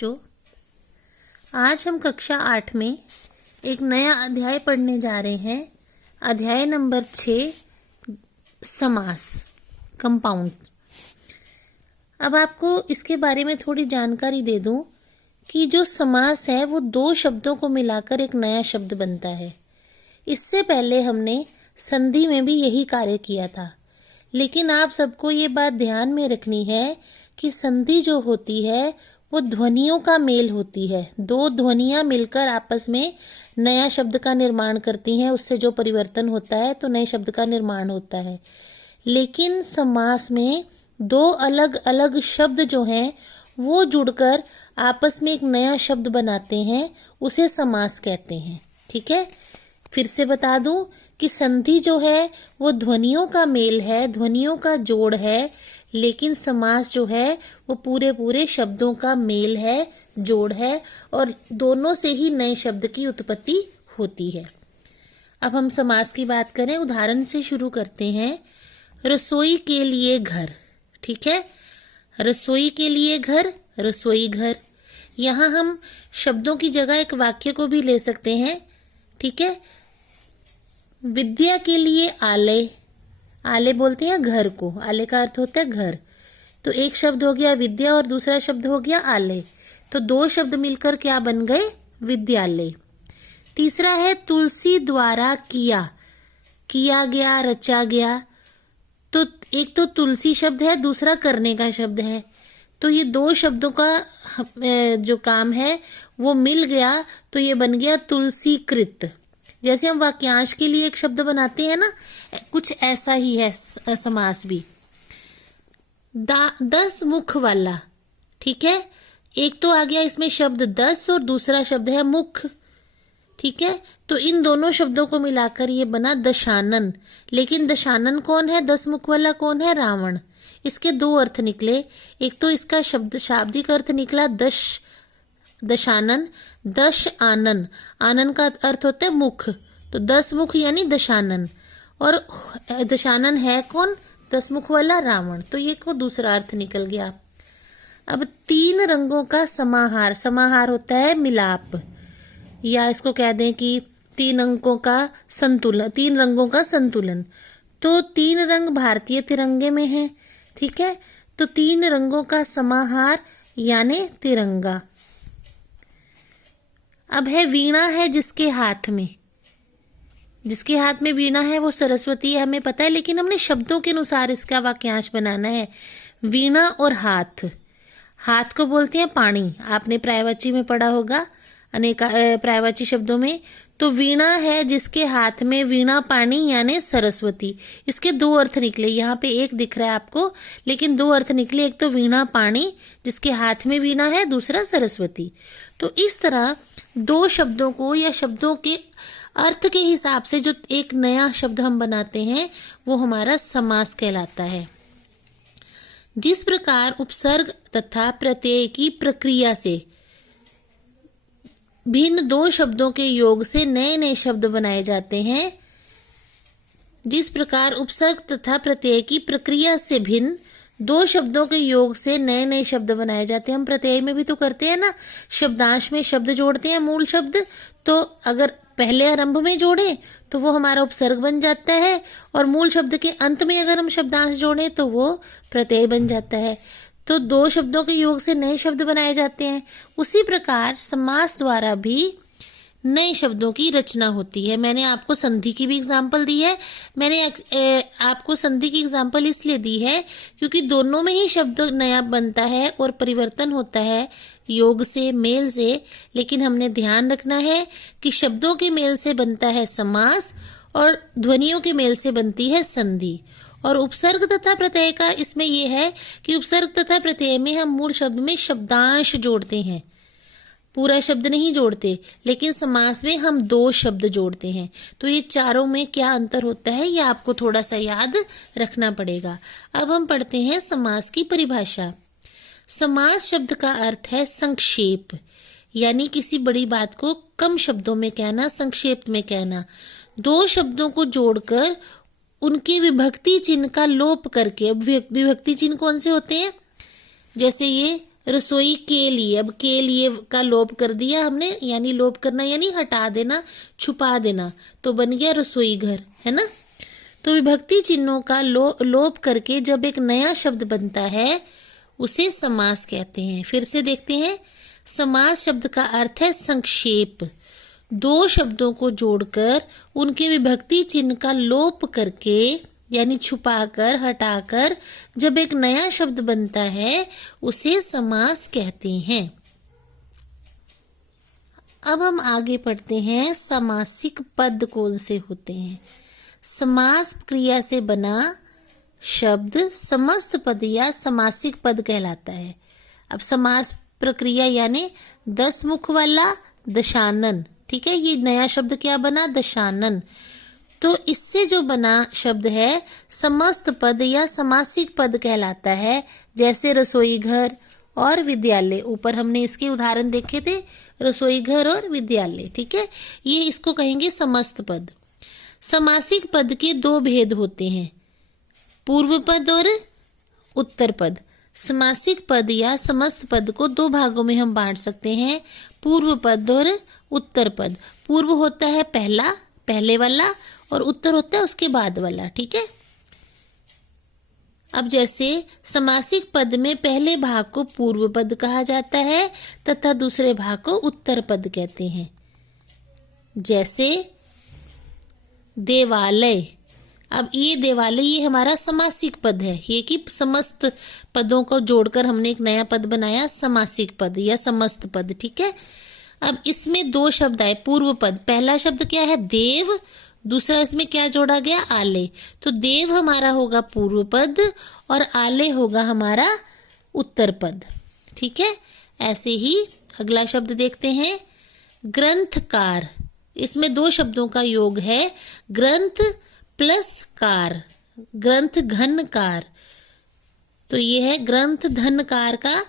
बच्चों, आज हम कक्षा 8 में एक नया अध्याय पढ़ने जा रहे हैं। अध्याय नंबर 6, समास, कंपाउंड। अब आपको इसके बारे में थोड़ी जानकारी दे दूं कि जो समास है वो दो शब्दों को मिलाकर एक नया शब्द बनता है। इससे पहले हमने संधि में भी यही कार्य किया था, लेकिन आप सबको ये बात ध्यान में रखनी है कि संधि जो होती है वो ध्वनियों का मेल होती है। दो ध्वनियां मिलकर आपस में नया शब्द का निर्माण करती हैं, उससे जो परिवर्तन होता है तो नए शब्द का निर्माण होता है। लेकिन समास में दो अलग अलग शब्द जो हैं वो जुड़कर आपस में एक नया शब्द बनाते हैं, उसे समास कहते हैं। ठीक है, फिर से बता दूं कि संधि जो है वो ध्वनियों का मेल है, ध्वनियों का जोड़ है, लेकिन समास जो है वो पूरे पूरे शब्दों का मेल है, जोड़ है, और दोनों से ही नए शब्द की उत्पत्ति होती है। अब हम समास की बात करें, उदाहरण से शुरू करते हैं। रसोई के लिए घर। ठीक है, रसोई के लिए घर, रसोई घर। यहाँ हम शब्दों की जगह एक वाक्य को भी ले सकते हैं। ठीक है, विद्या के लिए आलय। आलय बोलते हैं घर को, आलय का अर्थ होता है घर। तो एक शब्द हो गया विद्या और दूसरा शब्द हो गया आलय, तो दो शब्द मिलकर क्या बन गए? विद्यालय। तीसरा है तुलसी द्वारा किया। किया गया, रचा गया। तो एक तो तुलसी शब्द है, दूसरा करने का शब्द है, तो ये दो शब्दों का जो काम है वो मिल गया, तो ये बन गया तुलसी कृत। जैसे हम वाक्यांश के लिए एक शब्द बनाते हैं ना, कुछ ऐसा ही है समास भी। 10 मुख वाला। ठीक है, एक तो आ गया इसमें शब्द 10 और दूसरा शब्द है मुख। ठीक है, तो इन दोनों शब्दों को मिलाकर ये बना दशानन। लेकिन दशानन कौन है? 10 मुख वाला कौन है? रावण। इसके दो अर्थ निकले। एक तो इसका शाब्दिक अर्थ निकला दशानन, दश आनन। आनन का अर्थ होता है मुख, तो 10 मुख यानी दशानन। और दशानन है कौन? 10 मुख वाला रावण। तो ये को दूसरा अर्थ निकल गया। अब 3 रंगों का समाहार। समाहार होता है मिलाप, या इसको कह दें कि 3 अंकों का संतुलन, 3 रंगों का संतुलन। तो 3 रंग भारतीय तिरंगे में है। ठीक है, तो 3 रंगों का समाहार यानी तिरंगा। अब है वीणा है जिसके हाथ में। जिसके हाथ में वीणा है वो सरस्वती है, हमें पता है, लेकिन हमने शब्दों के अनुसार इसका वाक्यांश बनाना है। वीणा और हाथ। हाथ को बोलते हैं पानी, आपने पर्यायवाची में पढ़ा होगा, अनेक पर्यायवाची शब्दों में। तो वीणा है जिसके हाथ में, वीणा पानी यानी सरस्वती। इसके दो अर्थ निकले, यहाँ पे एक दिख रहा है आपको, लेकिन दो अर्थ निकले। एक तो वीणा पानी जिसके हाथ में वीणा है, दूसरा सरस्वती। तो इस तरह दो शब्दों को या शब्दों के अर्थ के हिसाब से जो एक नया शब्द हम बनाते हैं वो हमारा समास कहलाता है। जिस प्रकार उपसर्ग तथा प्रत्यय की प्रक्रिया से भिन्न दो शब्दों के योग से नए नए शब्द बनाए जाते हैं, जिस प्रकार उपसर्ग तथा प्रत्यय की प्रक्रिया से भिन्न दो शब्दों के योग से नए नए शब्द बनाए जाते हैं। हम प्रत्यय में भी तो करते हैं ना, शब्दांश में शब्द जोड़ते हैं, मूल शब्द। तो अगर पहले आरंभ में जोड़े तो वो हमारा उपसर्ग बन जाता है, और मूल शब्द के अंत में अगर हम शब्दांश जोड़े तो वो प्रत्यय बन जाता है। तो दो शब्दों के योग से नए शब्द बनाए जाते हैं। उसी प्रकार समास द्वारा भी नए शब्दों की रचना होती है। मैंने आपको संधि की भी एग्जाम्पल दी है। मैंने आपको संधि की एग्जाम्पल इसलिए दी है क्योंकि दोनों में ही शब्द नया बनता है और परिवर्तन होता है योग से, मेल से। लेकिन हमने ध्यान रखना है कि शब्दों के मेल से बनता है समास और ध्वनियों के मेल से बनती है संधि। और उपसर्ग तथा प्रत्यय का इसमें यह है कि उपसर्ग तथा प्रत्यय में हम मूल शब्द में शब्दांश जोड़ते हैं, पूरा शब्द नहीं जोड़ते, लेकिन समास में हम दो शब्द जोड़ते हैं। तो ये चारों में क्या अंतर होता है ये आपको थोड़ा सा याद रखना पड़ेगा। अब हम पढ़ते हैं समास की परिभाषा। समास शब्द का अर्थ है संक्षेप, यानी किसी बड़ी बात को कम शब्दों में कहना, संक्षेप में कहना। दो शब्दों को जोड़कर उनके विभक्ति चिन्ह का लोप करके। विभक्ति चिन्ह कौन से होते हैं? जैसे ये रसोई के लिए, अब के लिए का लोप कर दिया हमने, यानी लोप करना यानी हटा देना, छुपा देना, तो बन गया रसोई घर, है ना। तो विभक्ति चिन्हों का लोप करके जब एक नया शब्द बनता है उसे समास कहते हैं। फिर से देखते हैं, समास शब्द का अर्थ है संक्षेप। दो शब्दों को जोड़कर उनके विभक्ति चिन्ह का लोप करके यानी छुपाकर, हटाकर जब एक नया शब्द बनता है उसे समास कहते हैं। अब हम आगे पढ़ते हैं, समासिक पद कौन से होते हैं। समास क्रिया से बना शब्द समस्त पद या समासिक पद कहलाता है। अब समास प्रक्रिया यानी 10 मुख वाला दशानन, ठीक है, ये नया शब्द क्या बना, दशानन। तो इससे जो बना शब्द है समस्त पद या समासिक पद कहलाता है, जैसे रसोई घर और विद्यालय। ऊपर हमने इसके उदाहरण देखे थे, रसोई घर और विद्यालय, ठीक है, ये इसको कहेंगे समस्त पद। समासिक पद के दो भेद होते हैं, पूर्व पद और उत्तर पद। समासिक पद या समस्त पद को दो भागों में हम बांट सकते हैं, पूर्व पद और उत्तर पद। पूर्व होता है पहला, पहले वाला, और उत्तर होता है उसके बाद वाला, ठीक है। अब जैसे समासिक पद में पहले भाग को पूर्व पद कहा जाता है तथा दूसरे भाग को उत्तर पद कहते हैं। जैसे देवालय, अब ये देवालय ये हमारा समासिक पद है, ये कि समस्त पदों को जोड़कर हमने एक नया पद बनाया, समासिक पद या समस्त पद, ठीक है। अब इसमें दो शब्द आए, पूर्व पद, पहला शब्द क्या है, देव, दूसरा इसमें क्या जोड़ा गया, आले। तो देव हमारा होगा पूर्व पद और आले होगा हमारा उत्तर पद, ठीक है। ऐसे ही अगला शब्द देखते हैं, ग्रंथकार। इसमें दो शब्दों का योग है, ग्रंथ प्लस कार, ग्रंथ घनकार। तो ये है ग्रंथ धनकार का,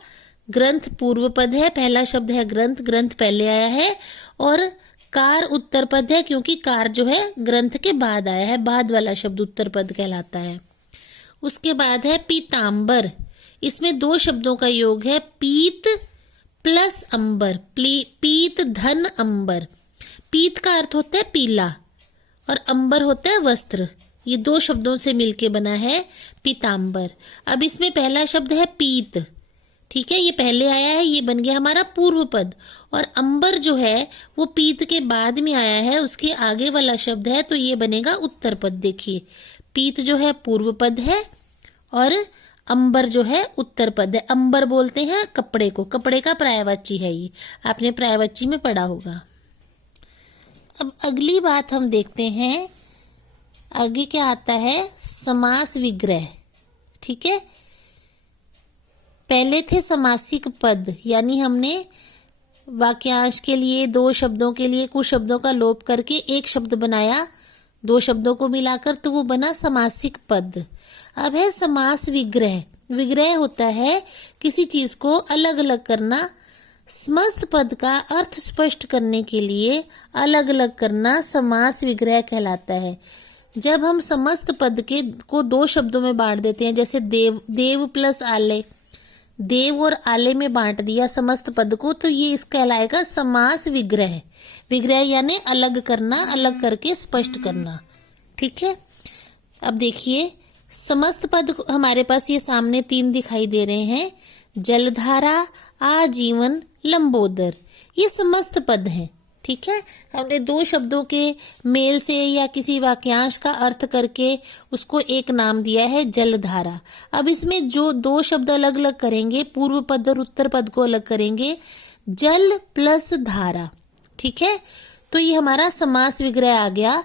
ग्रंथ पूर्व पद है, पहला शब्द है ग्रंथ, ग्रंथ पहले आया है, और कार उत्तर पद है क्योंकि कार जो है ग्रंथ के बाद आया है, बाद वाला शब्द उत्तर पद कहलाता है। उसके बाद है पीतांबर। इसमें दो शब्दों का योग है, पीत प्लस अंबर, पीत धन अंबर। पीत का अर्थ होता है पीला और अंबर होता है वस्त्र, ये दो शब्दों से मिलके बना है पीतांबर। अब इसमें पहला शब्द है पीत, ठीक है, ये पहले आया है, ये बन गया हमारा पूर्व पद, और अंबर जो है वो पीत के बाद में आया है, उसके आगे वाला शब्द है, तो ये बनेगा उत्तर पद। देखिए, पीत जो है पूर्व पद है और अंबर जो है उत्तर पद है। अंबर बोलते हैं कपड़े को, कपड़े का पर्यायवाची है, ये आपने पर्यायवाची में पढ़ा होगा। अब अगली बात हम देखते हैं, आगे क्या आता है, समास विग्रह, ठीक है। पहले थे समासिक पद, यानी हमने वाक्यांश के लिए दो शब्दों के लिए कुछ शब्दों का लोप करके एक शब्द बनाया, दो शब्दों को मिलाकर, तो वो बना समासिक पद। अब है समास विग्रह। विग्रह होता है किसी चीज को अलग अलग करना, समस्त पद का अर्थ स्पष्ट करने के लिए अलग अलग करना समास विग्रह कहलाता है। जब हम समस्त पद को दो शब्दों में बांट देते हैं, जैसे देव, देव प्लस आले, देव और आले में बांट दिया समस्त पद को, तो ये इसका कहलाएगा समास विग्रह। विग्रह यानी अलग करना, अलग करके स्पष्ट करना, ठीक है। अब देखिए, समस्त पद हमारे पास ये सामने 3 दिखाई दे रहे हैं, जलधारा, आजीवन, लंबोदर, ये समस्त पद हैं, ठीक है। हमने दो शब्दों के मेल से या किसी वाक्यांश का अर्थ करके उसको एक नाम दिया है, जलधारा। अब इसमें जो दो शब्द अलग अलग करेंगे, पूर्व पद और उत्तर पद को अलग करेंगे, जल प्लस धारा, ठीक है। तो ये हमारा समास विग्रह आ गया,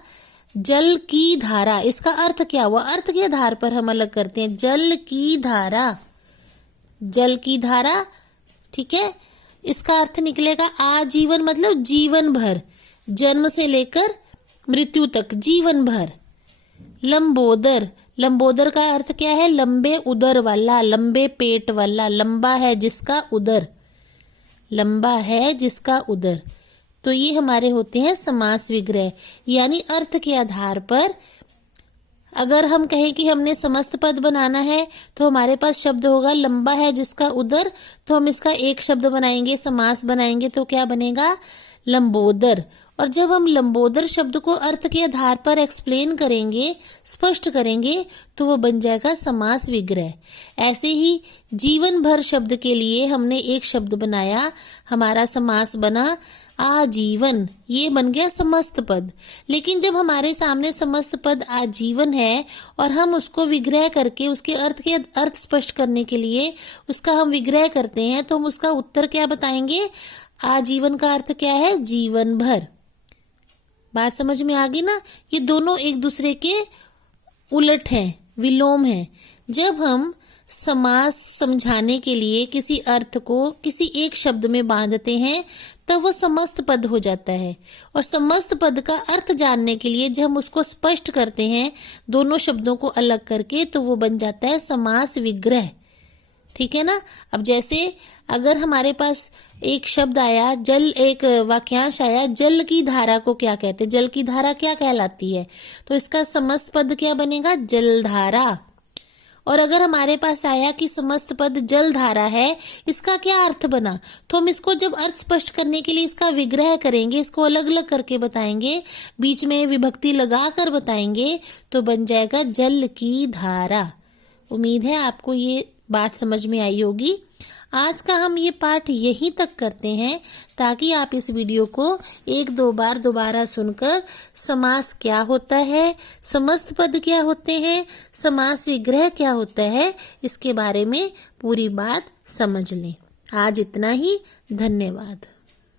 जल की धारा। इसका अर्थ क्या हुआ, अर्थ के आधार पर हम अलग करते हैं, जल की धारा, जल की धारा, ठीक है। इसका अर्थ निकलेगा आजीवन, मतलब जीवन भर, जन्म से लेकर मृत्यु तक, जीवन भर। लंबोदर, लंबोदर का अर्थ क्या है, लंबे उदर वाला, लंबे पेट वाला, लंबा है जिसका उदर, लंबा है जिसका उदर। तो ये हमारे होते हैं समास विग्रह, यानी अर्थ के आधार पर अगर हम कहें कि हमने समस्त पद बनाना है तो हमारे पास शब्द होगा लंबा है जिसका उदर, तो हम इसका एक शब्द बनाएंगे, समास बनाएंगे तो क्या बनेगा, लंबोदर। और जब हम लंबोदर शब्द को अर्थ के आधार पर एक्सप्लेन करेंगे, स्पष्ट करेंगे, तो वो बन जाएगा समास विग्रह। ऐसे ही जीवन भर शब्द के लिए हमने एक शब्द बनाया, हमारा समास बना आजीवन, ये बन गया समस्त पद। लेकिन जब हमारे सामने समस्त पद आजीवन है और हम उसको विग्रह करके उसके अर्थ स्पष्ट करने के लिए उसका हम विग्रह करते हैं, तो हम उसका उत्तर क्या बताएंगे, आजीवन का अर्थ क्या है, जीवन भर। बात समझ में आ गई ना। ये दोनों एक दूसरे के उलट हैं, विलोम हैं। जब हम समास समझाने के लिए किसी अर्थ को किसी एक शब्द में बांधते हैं तब वो समस्त पद हो जाता है, और समस्त पद का अर्थ जानने के लिए जब हम उसको स्पष्ट करते हैं दोनों शब्दों को अलग करके, तो वो बन जाता है समास विग्रह। ठीक है ना। अब जैसे अगर हमारे पास एक शब्द आया जल, एक वाक्यांश आया जल की धारा को क्या कहते हैं, जल की धारा क्या कहलाती है, तो इसका समस्त पद क्या बनेगा, जलधारा। और अगर हमारे पास आया कि समस्त पद जलधारा है, इसका क्या अर्थ बना, तो हम इसको जब अर्थ स्पष्ट करने के लिए इसका विग्रह करेंगे, इसको अलग अलग करके बताएंगे, बीच में विभक्ति लगाकर बताएंगे, तो बन जाएगा जल की धारा। उम्मीद है आपको ये बात समझ में आई होगी। आज का हम ये पाठ यहीं तक करते हैं ताकि आप इस वीडियो को एक दो बार दोबारा सुनकर समास क्या होता है, समस्त पद क्या होते हैं, समास विग्रह क्या होता है, इसके बारे में पूरी बात समझ लें। आज इतना ही। धन्यवाद।